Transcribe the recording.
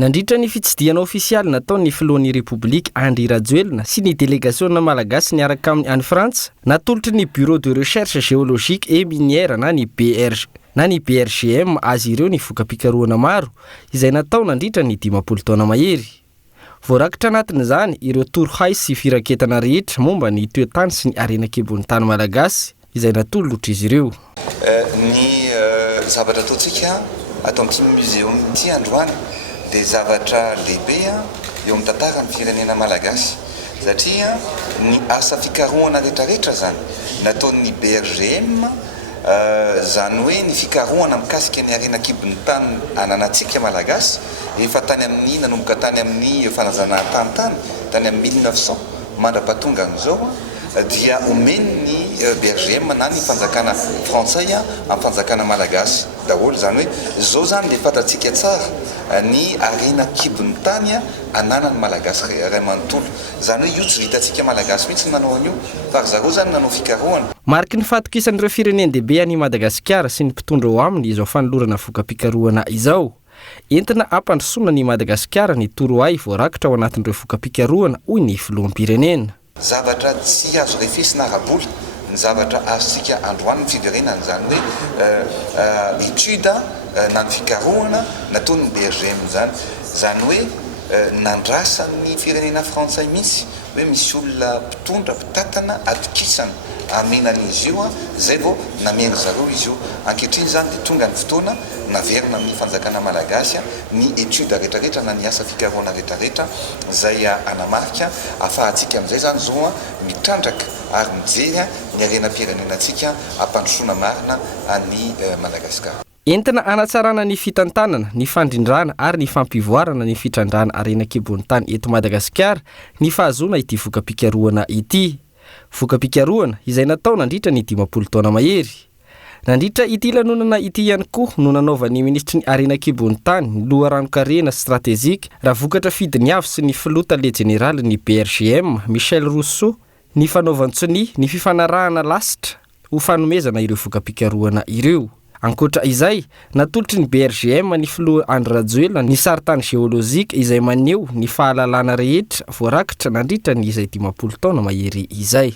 Nandritra ny fitsidiana ofisialy nataon'ny filohan'ny République Andry Rajoelina sy ny délégationna malagasy niaraka amin'ny any Frantsa natolotry ny Bureau de Recherche Géologique et Minière na ny BRGM azy ireo ny voka-pikarohana maro izay natao nandritra ny 10 taona mahery. Voarakitra anatin'izany ireo torohay sy firaketana rehetra momba ny toetany sy ny arenan-kibon'ny tany malagasy izay natolotra izy ireo. Ny zavatra ataontsika atao amin'ity muséum ity androany dia zavatra lehibe eo amin'ny tantaran'ny firenena malagasy satria ny asa fikarohana rehetrarehetra zany nataon'ny BRGM zany hoe ny fikarohana mikasika ny arenan-kibon'ny tany ananantsika malagasy efa tany amin'ny nanomboka tany amin'ny fanazana-tany tany amin'ny 1900 mandra-pahatonga an'izao dia omen'ny BRGM na ny fanjakana frantsay amin'ny fanjakana malagasy daholo zany hoe zao zany le fantatsika tsara ny arenan-kibon'ny tany ananan'ny malagasy ray manontolo zany hoe io tsy vitantsika malagasy mihitsy nanao an'io fa zareo zany nanao fikarohana. Mariky ny fatokisan'ireo firenendehibe any Madagasikara sy ny mpitondra ao aminy izao fanolorana voka-pikarohana izao. Entina ampandrosoana ny Madagasikara ny torohay voarakitra ao anatin'ireo voka-pikarohana hoy ny filoham-pirenena. Zavatra tsy azo refesina araboly ny zavatra azontsika androany fiverenana zany hoe étude na ny fikarohana nataon'ny BRGM zany hoe nandrasa ny firenena frantsay mihitsy hoe misy olona mpitondra mpitatana atokisana amenan'izy io zay vao namiaina zareo izy io ankehitriny zany dia tonga ny fotoana naverina amin'ny fanjakana malagasy ny étude rehetrarehetra na ny asa fikarohana rehetrarehetra zay anamarika afahantsika amin'izay zany zao mitrandraka ary mijery ny arenam-pirenenantsika ampandrosoana marina any Madagasikara. Entina anatsarana ny fitantanana, ny fandrindrana ary ny fampivoarana ny fitrandrana arenan-kibon'ny tany eto Madagasikara ny fahazoana ity voka-pikarohana ity. Voka-pikarohana izay natao nandritra ny 10 taona mahery. Nandritra ity lanonana ity ihany koa no nanaovan'ny ministry ny arenan-kibon'ny tany ny loharanon-karena stratezika raha vokatra fidiny avy sy ny filota le jeneraly ny BRGM Michel Rousseau ny fanaovantsony ny fifanarahana lasitra ho fanomezana ireo voka-pikarohana ireo. Ankoatra izay, natolotry ny BRGM ny filoha Andry Rajoelina ny saritany géologique izay maneho ny fahalalana rehetra voarakitra nandritra ny izay 10 taona mahery izay.